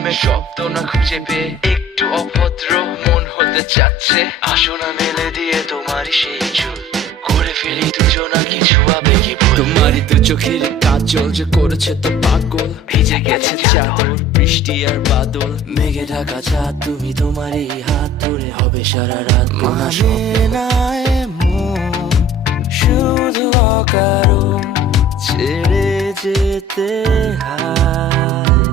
প্রেমে শব্দ না খুঁজে পেয়ে একটু অভদ্র মন হতে চাচ্ছে। আসো না মেলে দিয়ে তোমারই সেই চুল, করে ফেলি দুজনা কিছু আবেগী ভুল। তোমারই দু চোখের কাজল যে করেছে তো পাগল, ভিজে গেছে চাদর বৃষ্টি আর বাদল। মেঘে ঢাকা চাঁদ তুমি তোমারই হাত ধরে হবে সারা রাত। মানে না এমন শুধু অকারণ ছেড়ে যেতে হয়।